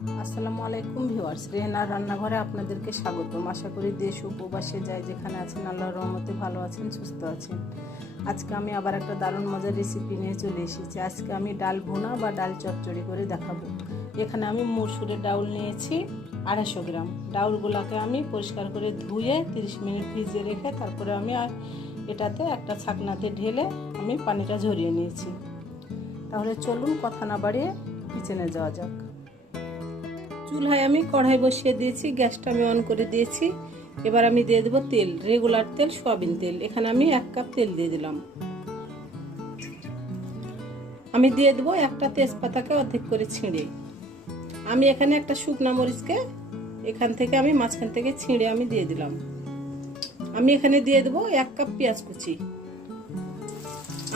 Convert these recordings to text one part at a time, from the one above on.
আসসালামু আলাইকুম ভিউয়ার্স, রেহেনার রান্নাঘরে আপনাদেরকে স্বাগতম। আশা করি দেশ ও প্রবাসে যাই যেখানে আছেন আল্লাহর রহমতে ভালো আছেন, সুস্থ আছেন। আজকে আমি আবার একটা দারুণ মজার রেসিপি নিয়ে চলে এসেছি। আজকে আমি ডাল ভুনা বা ডাল চচ্চড়ি করে দেখাবো। এখানে আমি মসুরের ডাউল নিয়েছি 250 গ্রাম। ডাউলগুলোকে আমি পরিষ্কার করে ধুয়ে 30 মিনিট ভিজিয়ে রেখে তারপরে আমি এটাতে একটা ছাকনাতে ঢেলে আমি পানিটা ঝরিয়ে নিয়েছি। তাহলে চলুন কথা না বাড়িয়ে কিচেনে যাওয়া যাক। চুলায় আমি কড়াই বসিয়ে দিয়েছি, গ্যাসটা আমি অন করে দিয়েছি। এবার আমি দিয়ে দেবো তেল, রেগুলার তেল, সয়াবিন তেল। এখানে আমি 1 কাপ তেল দিয়ে দিলাম। আমি দিয়ে দেবো একটা তেজপাতাকে অর্ধেক করে ছিঁড়ে। আমি এখানে একটা শুকনা মরিচকে এখান থেকে আমি মাঝখান থেকে ছিঁড়ে আমি দিয়ে দিলাম। আমি এখানে দিয়ে দেবো 1 কাপ পেঁয়াজ কুচি।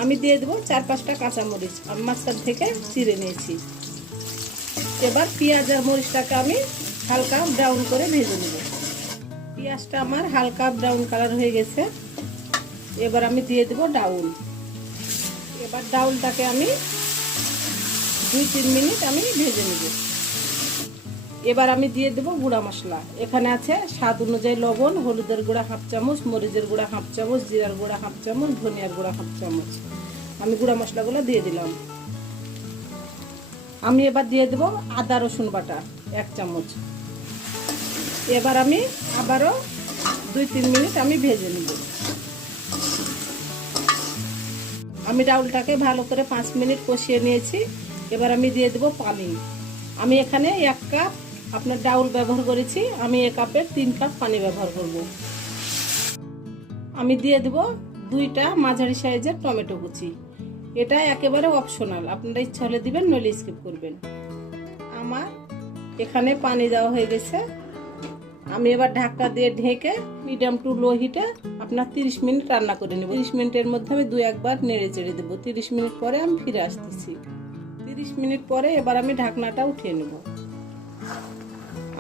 আমি দিয়ে দেবো 4-5টা কাঁচামরিচ আমি মাঝখান থেকে চিড়ে নিয়েছি। এবার পেঁয়াজ আর মরিচটাকে আমি হালকা ব্রাউন করে ভেজে নেব। পেঁয়াজটা আমার হালকা ব্রাউন কালার হয়ে গেছে। এবার আমি দিয়ে দেব ডাউল। এবার ডাউলটাকে আমি 2-3 মিনিট আমি ভেজে নেব। এবার আমি দিয়ে দেব গুঁড়া মশলা। এখানে আছে স্বাদ অনুযায়ী লবণ, হলুদের গুঁড়া 1/2 চামচ, মরিচের গুঁড়া 1/2 চামচ, জিরার গুঁড়া 1/2 চামচ, ধনিয়ার গুঁড়া 1/2 চামচ। আমি গুঁড়া মশলাগুলো দিয়ে দিলাম। আমি এবার দিয়ে দেব আদা রসুন বাটা 1 চামচ। এবার আমি আবারও 2-3 মিনিট আমি ভেজে নেব। আমি ডাউলটাকে ভালো করে 5 মিনিট কষিয়ে নিয়েছি। এবার আমি দিয়ে দেব পানি। আমি এখানে 1 কাপ আপনার ডাউল ব্যবহার করেছি, আমি 1 কাপের 3 কাপ পানি ব্যবহার করব। আমি দিয়ে দেব 2টা মাঝারি সাইজের টমেটো কুচি। এটা একেবারে অপশনাল, আপনারা ইচ্ছা হলে দিবেন, নইলে স্কিপ করবেন। আমার এখানে পানি দেওয়া হয়ে গেছে। আমি এবার ঢাকা দিয়ে ঢেকে মিডিয়াম টু লো হিটে আপনার 30 মিনিট রান্না করে নেব। 30 মিনিটের মধ্যে আমি 2-1 বার নেড়ে চেড়ে দেবো। 30 মিনিট পরে আমি ফিরে আসতেছি। 30 মিনিট পরে এবার আমি ঢাকনাটা উঠিয়ে নেব।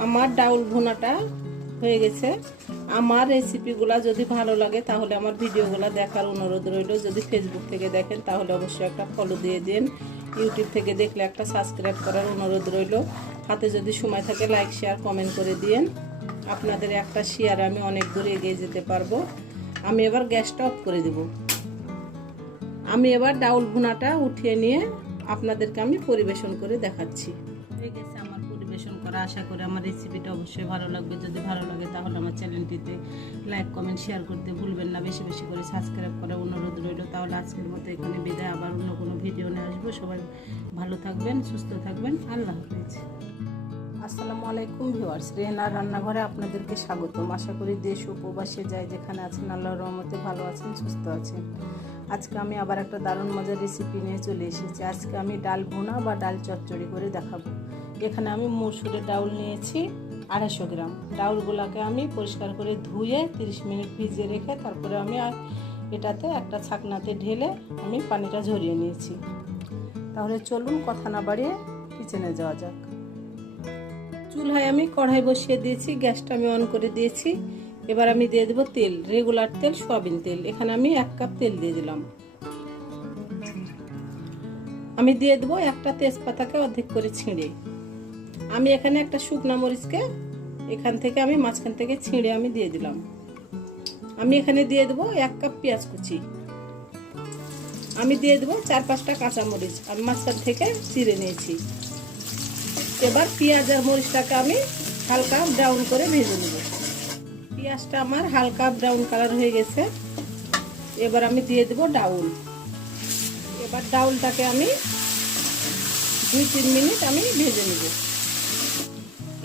আমার ডাউল ভুনাটা হয়ে গেছে। আমার রেসিপিগুলো যদি ভালো লাগে তাহলে আমার ভিডিওগুলো দেখার অনুরোধ রইল। যদি ফেসবুক থেকে দেখেন তাহলে অবশ্যই একটা ফলো দিয়ে দিন। ইউটিউব থেকে দেখলে একটা সাবস্ক্রাইব করার অনুরোধ রইল। হাতে যদি সময় থাকে লাইক, শেয়ার, কমেন্ট করে দিন। আপনাদের একটা শেয়ার আমি অনেক দূর এগিয়ে যেতে পারবো। আমি এবার গ্যাসটা অফ করে দেব। আমি এবার ডাউল ভুনাটা উঠিয়ে নিয়ে আপনাদেরকে আমি পরিবেশন করে দেখাচ্ছি। হয়ে গেছে আমার পরিবেশন করা। আশা করি আমার রেসিপিটা অবশ্যই ভালো লাগবে। যদি ভালো লাগে তাহলে আমার চ্যানেলটিতে লাইক, কমেন্ট, শেয়ার করতে ভুলবেন না। বেশি বেশি করে সাবস্ক্রাইব করার অনুরোধ রইল। তাহলে আজকের মতো এখানে বিদায়। আবার অন্য কোনো ভিডিও নিয়ে আসবো। সবাই ভালো থাকবেন, সুস্থ থাকবেন। আল্লাহ হাফেজ। আসসালামু আলাইকুম ভিউয়ার্স, রেহেনার রান্নাঘরে আপনাদেরকে স্বাগতম। আশা করি দেশ ও প্রবাসে যাই যেখানে আছেন আল্লাহর রহমতে ভালো আছেন, সুস্থ আছেন। আজকে আমি আবার একটা দারুণ মজার রেসিপি নিয়ে চলে এসেছি। আজকে আমি ডাল ভুনা বা ডাল চচ্চড়ি করে দেখাবো। এখানে আমি মসুরের ডাউল নিয়েছি 250 গ্রাম। ডাউলগুলোকে আমি পরিষ্কার করে ধুয়ে 30 মিনিট ভিজিয়ে রেখে তারপরে আমি এটাতে একটা ছাকনাতে ঢেলে আমি পানিটা ঝরিয়ে নিয়েছি। তাহলে চলুন কথা না বাড়িয়ে কিচেনে যাওয়া যাক। চুলায় আমি কড়াই বসিয়ে দিয়েছি, গ্যাসটা আমি অন করে দিয়েছি। এবার আমি দিয়ে দেবো তেল, রেগুলার তেল, সয়াবিন তেল। এখানে আমি 1 কাপ তেল দিয়ে দিলাম। আমি দিয়ে দেবো একটা তেজপাতাকে অর্ধেক করে ছিঁড়ে। আমি এখানে একটা শুকনা মরিচকে এখান থেকে আমি মাঝখান থেকে ছিঁড়ে আমি দিয়ে দিলাম। আমি এখানে দিয়ে দেবো 1 কাপ পেঁয়াজ কুচি। আমি দিয়ে দেবো 4-5টা কাঁচামরিচ আমি মাঝখান থেকে চিড়ে নিয়েছি। এবার পেঁয়াজ আর মরিচটাকে আমি হালকা ব্রাউন করে ভেজে নেব। পেঁয়াজটা আমার হালকা ব্রাউন কালার হয়ে গেছে। এবার আমি দিয়ে দেব ডাউল। এবার ডাউলটাকে আমি 2-3 মিনিট আমি ভেজে নেব।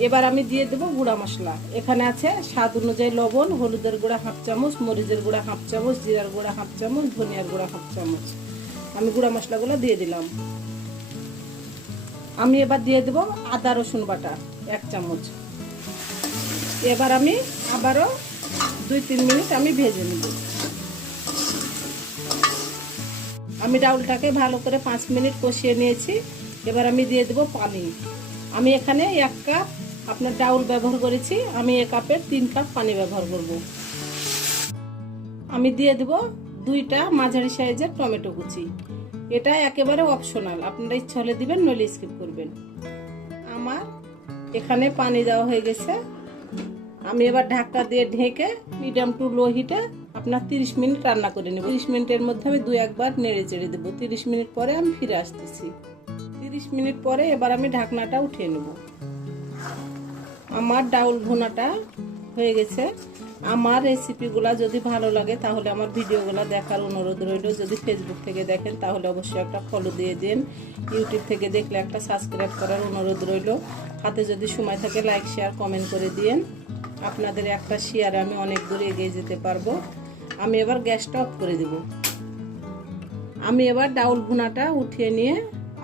এবার আমি দিয়ে দেব গুঁড়া মশলা। এখানে আছে স্বাদ অনুযায়ী লবণ, হলুদের গুঁড়া 1/2 চামচ, মরিচের গুঁড়া 1/2 চামচ, জিরার গুঁড়া 1/2 চামচ, ধনিয়ার গুঁড়া 1/2 চামচ। আমি গুঁড়া মশলাগুলো দিয়ে দিলাম। আমি এবার দিয়ে দেব আদা রসুন বাটা 1 চামচ। এবার আমি আবারও 2-3 মিনিট আমি ভেজে নেব। আমি ডাউলটাকে ভালো করে 5 মিনিট কষিয়ে নিয়েছি। এবার আমি দিয়ে দেব পানি। আমি এখানে 1 কাপ আপনার ডাউল ব্যবহার করেছি, আমি 1 কাপের 3 কাপ পানি ব্যবহার করব। আমি দিয়ে দেব 2টা মাঝারি সাইজের টমেটো কুচি। এটা একেবারে অপশনাল, আপনারা ইচ্ছা হলে দিবেন, নইলে স্কিপ করবেন। আমার এখানে পানি দেওয়া হয়ে গেছে। আমি এবার ঢাকনা দিয়ে ঢেকে মিডিয়াম টু লো হিটে আপনার 30 মিনিট রান্না করে নেব। 30 মিনিটের মধ্যে আমি 2-1 নেড়ে চেড়ে দেবো। 30 মিনিট পরে আমি ফিরে আসতেছি। 30 মিনিট পরে এবার আমি ঢাকনাটা উঠিয়ে নেব। আমার ডাউল ভুনাটা হয়ে গেছে। আমার রেসিপিগুলা যদি ভালো লাগে তাহলে আমার ভিডিওগুলো দেখার অনুরোধ রইল। যদি ফেসবুক থেকে দেখেন তাহলে অবশ্যই একটা ফলো দিয়ে দিন। ইউটিউব থেকে দেখলে একটা সাবস্ক্রাইব করার অনুরোধ রইল। হাতে যদি সময় থাকে লাইক শেয়ার কমেন্ট করে দিন। আপনাদের একটা শেয়ারে আমি অনেক দূর এগিয়ে যেতে পারবো। আমি এবার গ্যাসটা অফ করে দেব। আমি এবার ডাউল ভুনাটা উঠিয়ে নিয়ে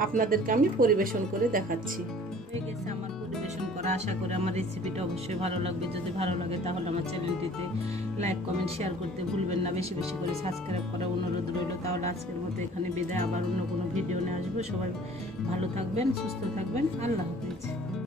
আপনাদেরকে আমি পরিবেশন করে দেখাচ্ছি। হয়ে গেছে আমার পরিবেশন করা। আশা করি আমার রেসিপিটা অবশ্যই ভালো লাগবে। যদি ভালো লাগে তাহলে আমার চ্যানেলটিতে লাইক কমেন্ট শেয়ার করতে ভুলবেন না। বেশি বেশি করে সাবস্ক্রাইব করার অনুরোধ রইল। তাহলে আজকের মতো এখানে বিদায়। আবার অন্য কোনো ভিডিও নিয়ে আসবো। সবাই ভালো থাকবেন, সুস্থ থাকবেন। আল্লাহ হাফেজ।